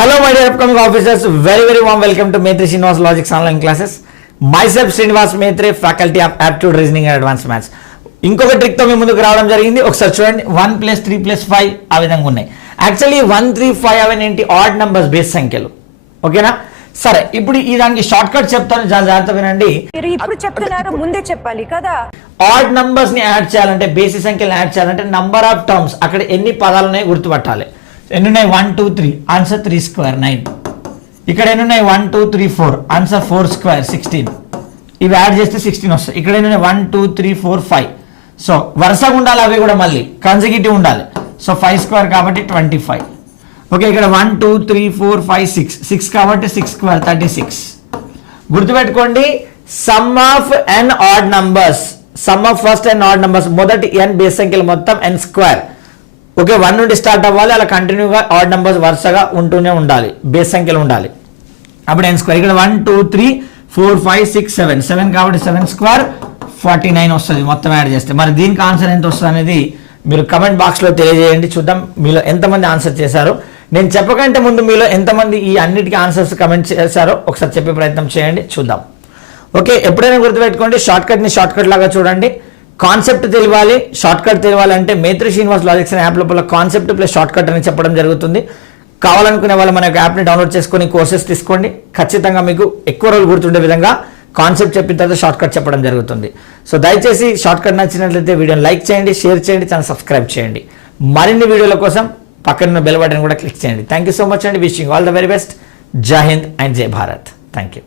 Hello my dear upcoming officers, very warm welcome to Maitre Srinivas Logics online classes. Myself Srinivas Maitre, faculty of aptitude reasoning and advanced maths. ఇంకొక trick తో మీ ముందుకు రావడం జరిగింది. ఒకసారి చూడండి, 1 + 3 + 5 ఆ విధంగా ఉన్నాయి. యాక్చువల్లీ 1 3 5 అవన్నీ ఏంటి ఆడ్ నంబర్స్ బేస్ సంఖ్యలు. ఓకేనా? సరే, ఇప్పుడు ఈ దానికి షార్ట్ కట్ చెప్తాను, జాగ్రత్తగా వినండి. మీరు ఇప్పుడు చెప్తున్నారు, ముందే చెప్పాలి కదా. ఆడ్ నంబర్స్ ని యాడ్ చేయాలంటే, బేసి సంఖ్యలను యాడ్ చేయాలంటే నంబర్ ఆఫ్ టర్మ్స్ అక్కడ ఎన్ని పదాలు ఉన్నాయో గుర్తుపట్టాలి. ఎన్ని ఉన్నాయి? 1 2 3, ఆన్సర్ 3 స్క్వేర్ 9. ఇక్కడ ఎన్ని ఉన్నాయి? 1 2 3 4, ఆన్సర్ 4 స్క్వేర్ 16. ఇవి యాడ్ చేస్తే 16 వస్తాయి. ఇక్కడ ఎన్ని ఉన్నాయి? 1 2 3 4 5. సో వరుసగా ఉండాలి, అవి కూడా మళ్ళీ కన్సిక్యూటివ్ ఉండాలి. సో 5 స్క్వేర్ కాబట్టి 25. ఓకే, ఇక్కడ 1 2 3 4 5 6 కాబట్టి 6 స్క్వేర్ 36. గుర్తుపెట్టుకోండి, sum of n odd numbers, sum of first n odd numbers, మొదటి ఎన్ బేస్ సంఖ్యలు మొత్తం ఎన్ స్క్వేర్. ఓకే, 1 నుండి స్టార్ట్ అవ్వాలి, అలా కంటిన్యూగా ఆడ్ నంబర్స్ వరుసగా ఉంటూనే ఉండాలి, బేస్ సంఖ్యలు ఉండాలి. అప్పుడు ఎన్ స్క్వేర్. ఇక్కడ 1 2 3 4 5 6 7 7 కాబట్టి 7 స్క్వేర్ 49 వస్తుంది మొత్తం యాడ్ చేస్తే. మరి దీనికి ఆన్సర్ ఎంత వస్తుంది అనేది మీరు కమెంట్ బాక్స్లో తెలియజేయండి. చూద్దాం మీలో ఎంతమంది ఆన్సర్ చేశారు. నేను చెప్పకంటే ముందు మీలో ఎంతమంది ఈ అన్నిటికీ ఆన్సర్స్ కమెంట్ చేశారో ఒకసారి చెప్పే ప్రయత్నం చేయండి, చూద్దాం. ఓకే, ఎప్పుడైనా గుర్తుపెట్టుకోండి, షార్ట్ కట్ లాగా చూడండి. కాన్సెప్ట్ తెలియాలి, షార్ట్ కట్ తెలియాలంటే మైత్రి శ్రీనివాస్ లాజిక్స్ అనే యాప్ లోపల కాన్సెప్ట్ ప్లస్ షార్ట్ కట్ అని చెప్పడం జరుగుతుంది. కావాలనుకునే వాళ్ళు మన యొక్క యాప్ని డౌన్లోడ్ చేసుకొని కోర్సెస్ తీసుకోండి. ఖచ్చితంగా మీకు ఎక్కువ రోజులు గుర్తుండే విధంగా కాన్సెప్ట్ చెప్పిన తర్వాత షార్ట్ కట్ చెప్పడం జరుగుతుంది. సో దయచేసి షార్ట్ కట్ నచ్చినట్లయితే వీడియోని లైక్ చేయండి, షేర్ చేయండి, ఛానల్ సబ్స్క్రైబ్ చేయండి. మరిన్ని వీడియోల కోసం పక్కన బెల్ బటన్ కూడా క్లిక్ చేయండి. థ్యాంక్ యూ సో మచ్ అండి. Wishing all the very best. జై హింద్ అండ్ జై భారత్. Thank you.